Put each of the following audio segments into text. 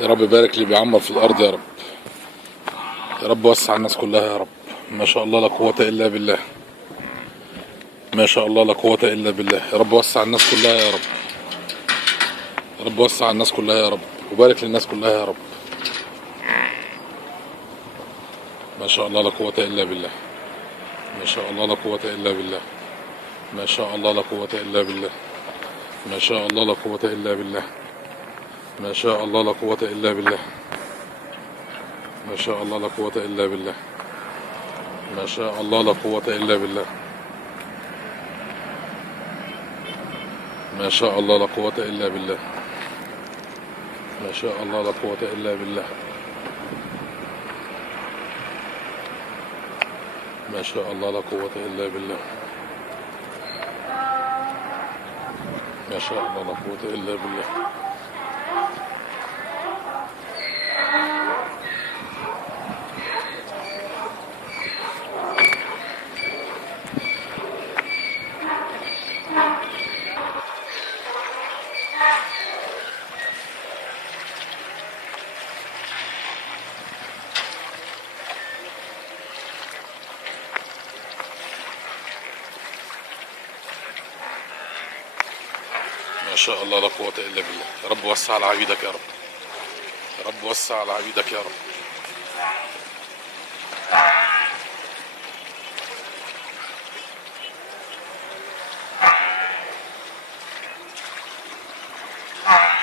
يا رب بارك اللي بيعمر في الارض يا رب. يا رب وسع الناس كلها يا رب. ما شاء الله لا قوة الا بالله. ما شاء الله لا قوة الا بالله. يا رب وسع الناس كلها يا رب. يا رب وسع الناس كلها يا رب، وبارك للناس كلها يا رب. ما شاء الله لا قوة الا بالله. ما شاء الله لا قوة الا بالله. ما شاء الله لا قوة الا بالله. ما شاء الله لا قوة الا بالله. ما شاء الله لا قوة الا بالله. ما شاء الله لا قوة الا بالله. ما شاء الله لا قوة الا بالله. ما شاء الله لا قوة الا بالله. ما شاء الله لا قوة الا بالله. ما شاء الله لا قوة الا بالله. ما شاء الله لا قوة الا بالله. ما شاء الله لا قوة الا بالله. يا رب وسع على عبيدك يا رب. يا رب وسع على عبيدك يا رب.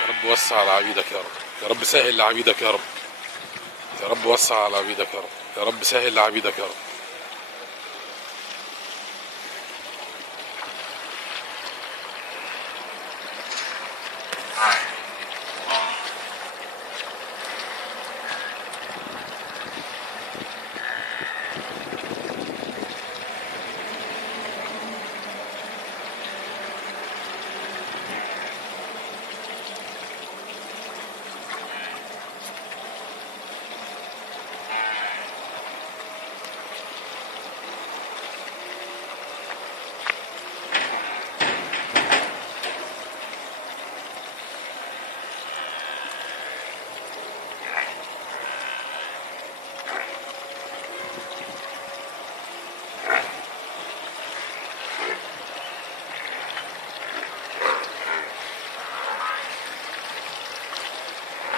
يا رب وسع على عبيدك يا رب. يا رب سهل لعبيدك يا رب. يا رب وسع على عبيدك يا رب. يا رب سهل لعبيدك يا رب.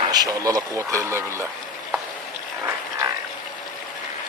ما شاء الله لا قوة الا بالله.